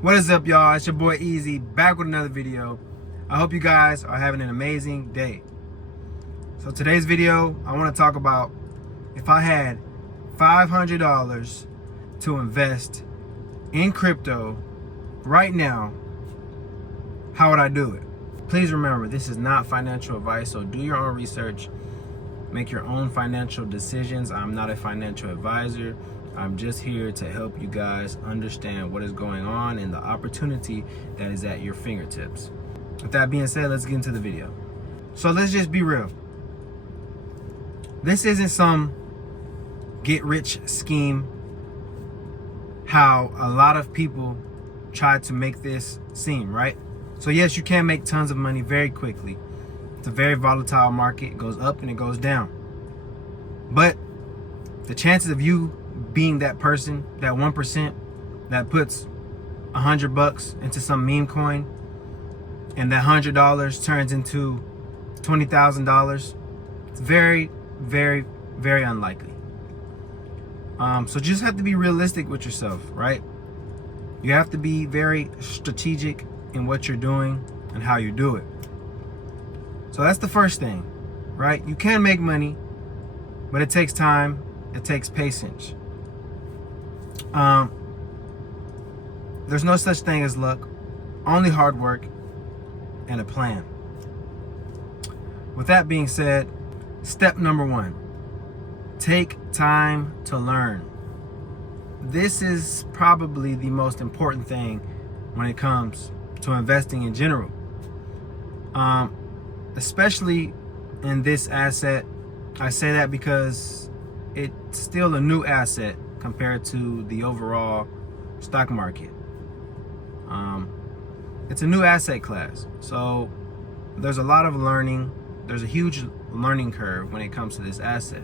What is up, y'all? It's your boy Easy, back with another video. I hope you guys are having an amazing day. So today's video, I want to talk about if I had $500 to invest in crypto right now, how would I do it? Please remember, this is not financial advice, so do your own research. Make your own financial decisions. I'm not a financial advisor. I'm just here to help you guys understand what is going on and the opportunity that is at your fingertips. With that being said, let's get into the video. So let's just be real. This isn't some get-rich scheme how a lot of people try to make this seem, right? So yes, you can make tons of money very quickly. It's a very volatile market. It goes up and it goes down. But the chances of you being that person, that 1% that puts $100 into some meme coin and that $100 turns into $20,000, it's very, very, very unlikely. So just have to be realistic with yourself, right? You have to be very strategic in what you're doing and how you do it. So that's the first thing, right? You can make money, but it takes time, it takes patience. There's no such thing as luck, only hard work and a plan. With that being said, step number one, take time to learn. This is probably the most important thing when it comes to investing in general. Especially in this asset. I say that because it's still a new asset compared to the overall stock market. It's a new asset class, so there's a lot of learning. There's a huge learning curve when it comes to this asset.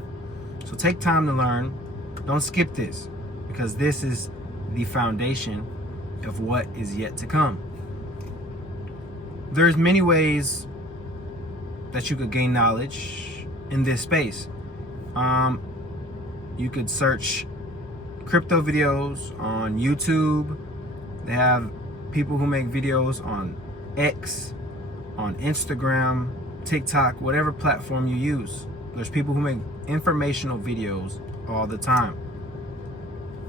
So take time to learn. Don't skip this, because this is the foundation of what is yet to come. There's many ways that you could gain knowledge in this space. You could search crypto videos on YouTube. They have people who make videos on X, on Instagram, TikTok, whatever platform you use. There's people who make informational videos all the time.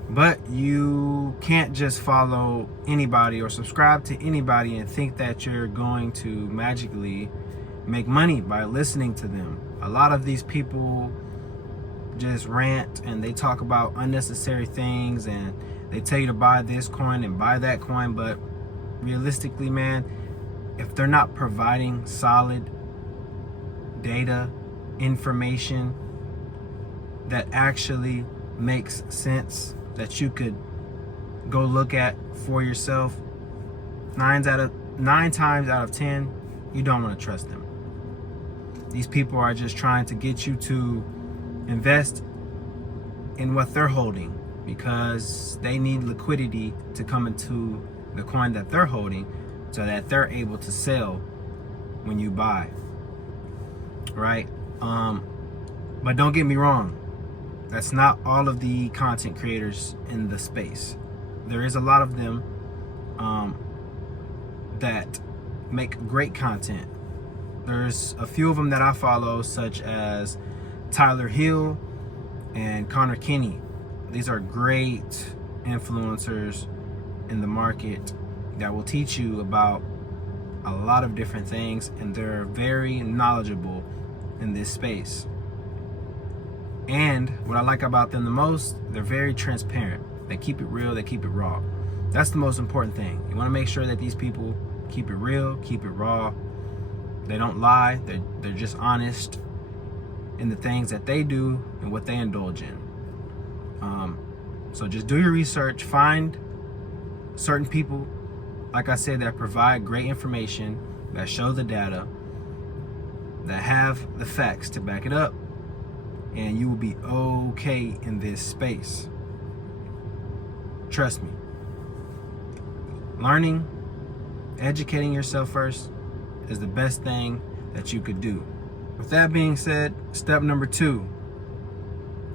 But you can't just follow anybody or subscribe to anybody and think that you're going to magically make money by listening to them. A lot of these people just rant and they talk about unnecessary things and they tell you to buy this coin and buy that coin, but realistically, man, if they're not providing solid data, information that actually makes sense, that you could go look at for yourself, 9 times out of 10, you don't want to trust them. These people are just trying to get you to invest in what they're holding because they need liquidity to come into the coin that they're holding so that they're able to sell when you buy, right? But don't get me wrong, that's not all of the content creators in the space. There is a lot of them that make great content. There's a few of them that I follow, such as Tyler Hill and Connor Kinney. These are great influencers in the market that will teach you about a lot of different things, and they're very knowledgeable in this space. And what I like about them the most, they're very transparent. They keep it real, they keep it raw. That's the most important thing. You want to make sure that these people keep it real, keep it raw. They don't lie, they're just honest in the things that they do and what they indulge in. So just do your research, find certain people, like I said, that provide great information, that show the data, that have the facts to back it up, and you will be okay in this space. Trust me. Learning, educating yourself first is the best thing that you could do. With that being said, step number 2.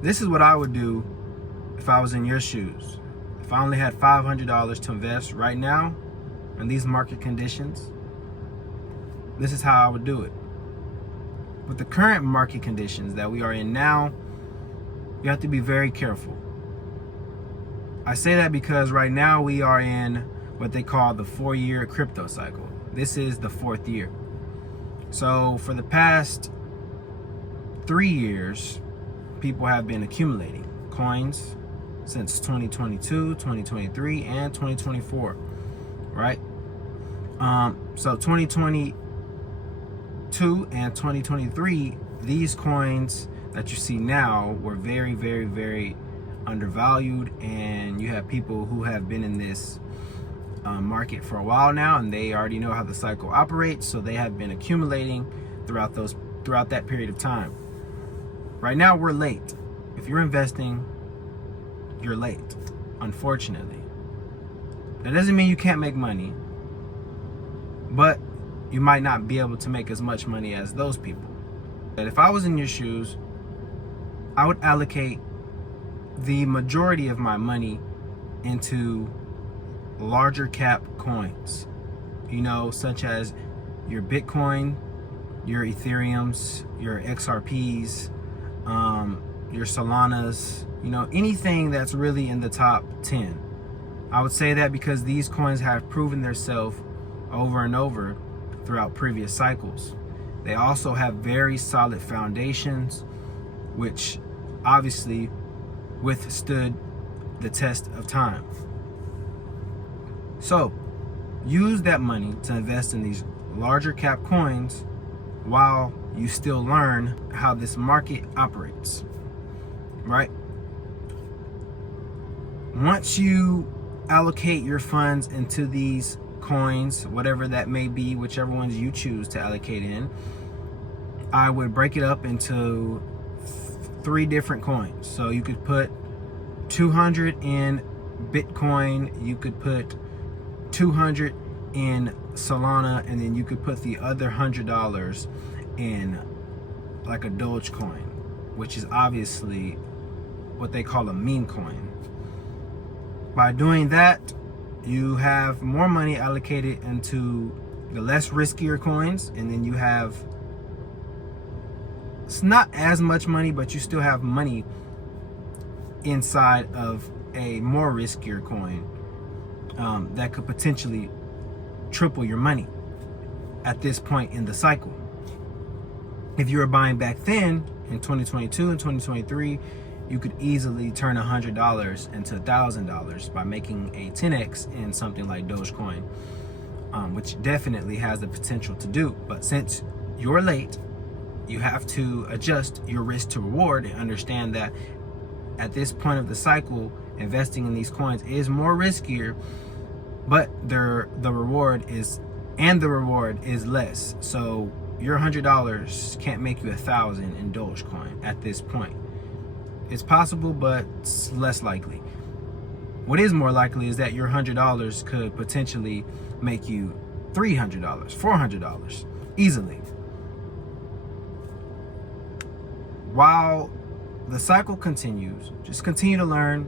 This is what I would do if I was in your shoes. If I only had $500 to invest right now in these market conditions, this is how I would do it. With the current market conditions that we are in now, you have to be very careful. I say that because right now we are in what they call the 4-year crypto cycle. This is the 4th year. So for the past 3 years, people have been accumulating coins since 2022, 2023, and 2024, right? So 2022 and 2023, these coins that you see now were very, very, very undervalued, and you have people who have been in this market for a while now, and they already know how the cycle operates, so they have been accumulating throughout that period of time. Right now, we're late. If you're investing, you're late, unfortunately. That doesn't mean you can't make money, but you might not be able to make as much money as those people. But if I was in your shoes, I would allocate the majority of my money into larger cap coins, such as your Bitcoin, your Ethereums, your XRPs, your Solanas, anything that's really in the top 10. I would say that because these coins have proven themselves over and over throughout previous cycles. They also have very solid foundations, which obviously withstood the test of time. So use that money to invest in these larger cap coins while you still learn how this market operates, right? Once you allocate your funds into these coins, whatever that may be, whichever ones you choose to allocate in, I would break it up into 3 different coins. So you could put 200 in Bitcoin, you could put 200 in Solana, and then you could put the other $100 in like a Dogecoin, which is obviously what they call a meme coin. By doing that, you have more money allocated into the less riskier coins, and then you have, it's not as much money, but you still have money inside of a more riskier coin that could potentially triple your money at this point in the cycle. If you were buying back then in 2022 and 2023, you could easily turn $100 into $1,000 by making a 10x in something like Dogecoin, which definitely has the potential to do. But since you're late, you have to adjust your risk to reward and understand that at this point of the cycle, investing in these coins is more riskier, but the reward is less. So your $100 can't make you $1,000 in Dogecoin at this point. It's possible, but it's less likely. What is more likely is that your $100 could potentially make you $300, $400 easily. While the cycle continues, just continue to learn,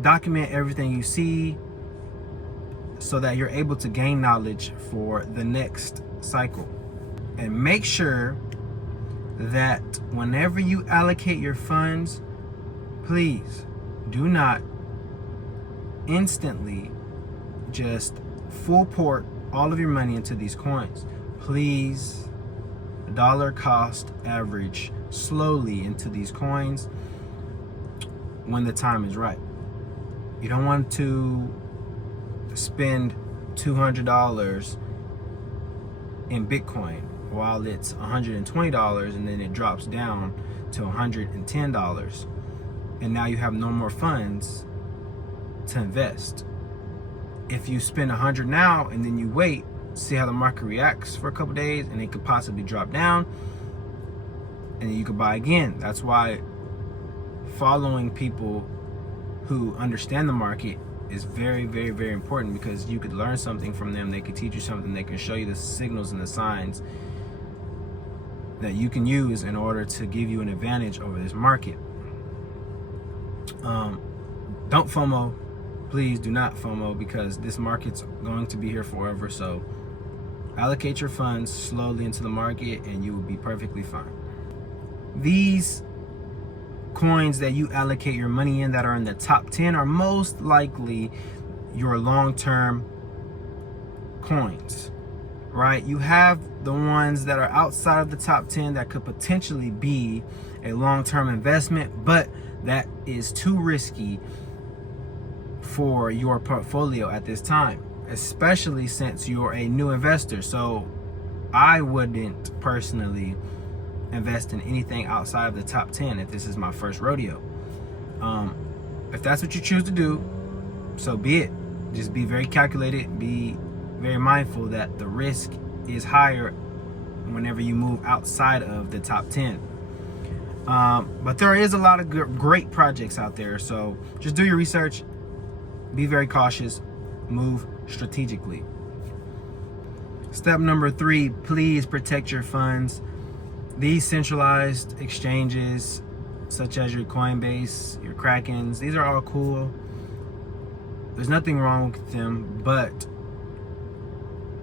document everything you see so that you're able to gain knowledge for the next cycle. And make sure that whenever you allocate your funds, please do not instantly just full port all of your money into these coins. Please dollar cost average slowly into these coins when the time is right. You don't want to spend $200 in Bitcoin while it's $120 and then it drops down to $110, and now you have no more funds to invest. If you spend $100 now and then you wait, see how the market reacts for a couple days, and it could possibly drop down, and then you could buy again. That's why following people who understand the market is very, very, very important, because you could learn something from them. They could teach you something. They can show you the signals and the signs that you can use in order to give you an advantage over this market. Don't FOMO. Please do not FOMO, because this market's going to be here forever. So allocate your funds slowly into the market and you will be perfectly fine. These coins that you allocate your money in that are in the top 10 are most likely your long-term coins, right? You have the ones that are outside of the top 10 that could potentially be a long-term investment, but that is too risky for your portfolio at this time, especially since you're a new investor. So I wouldn't personally invest in anything outside of the top 10 if this is my first rodeo. If that's what you choose to do, so be it. Just be very calculated, be very mindful that the risk is higher whenever you move outside of the top 10. But there is a lot of great projects out there, so just do your research, be very cautious, move strategically. Step number 3, please protect your funds. These centralized exchanges, such as your Coinbase, your Krakens, these are all cool. There's nothing wrong with them, but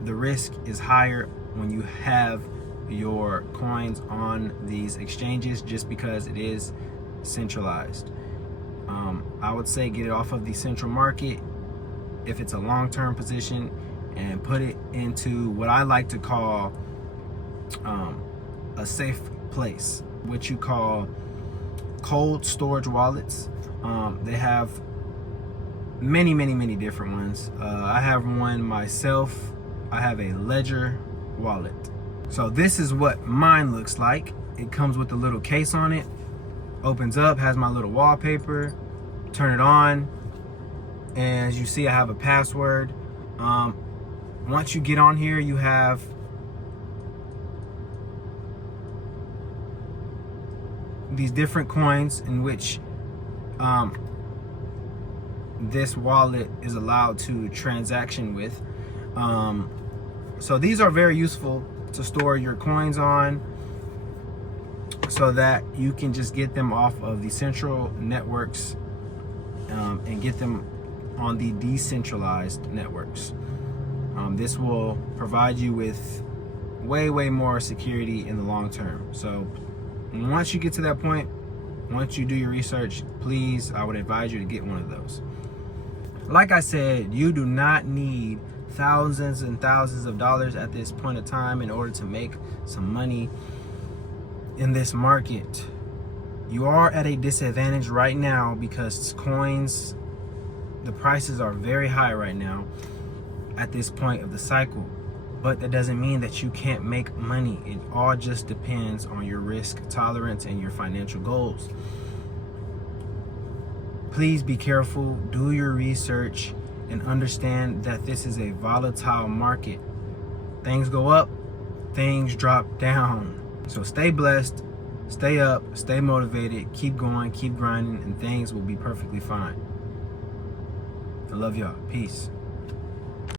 the risk is higher when you have your coins on these exchanges, just because it is centralized. I would say get it off of the central market if it's a long-term position, and put it into what I like to call a safe place, which you call cold storage wallets. They have many different ones. I have one myself. I have a Ledger wallet. So this is what mine looks like. It comes with a little case on it, opens up, has my little wallpaper. Turn it on, and as you see, I have a password. Once you get on here, you have these different coins in which this wallet is allowed to transaction with. So these are very useful to store your coins on, so that you can just get them off of the central networks and get them on the decentralized networks. This will provide you with way more security in the long term. So once you get to that point, once you do your research, please, I would advise you to get one of those. Like I said, you do not need thousands and thousands of dollars at this point of time in order to make some money in this market. You are at a disadvantage right now because coins, the prices are very high right now at this point of the cycle. But that doesn't mean that you can't make money. It all just depends on your risk tolerance and your financial goals. Please be careful, do your research, and understand that this is a volatile market. Things go up, things drop down. So stay blessed, stay up, stay motivated, keep going, keep grinding, and things will be perfectly fine. I love y'all. Peace.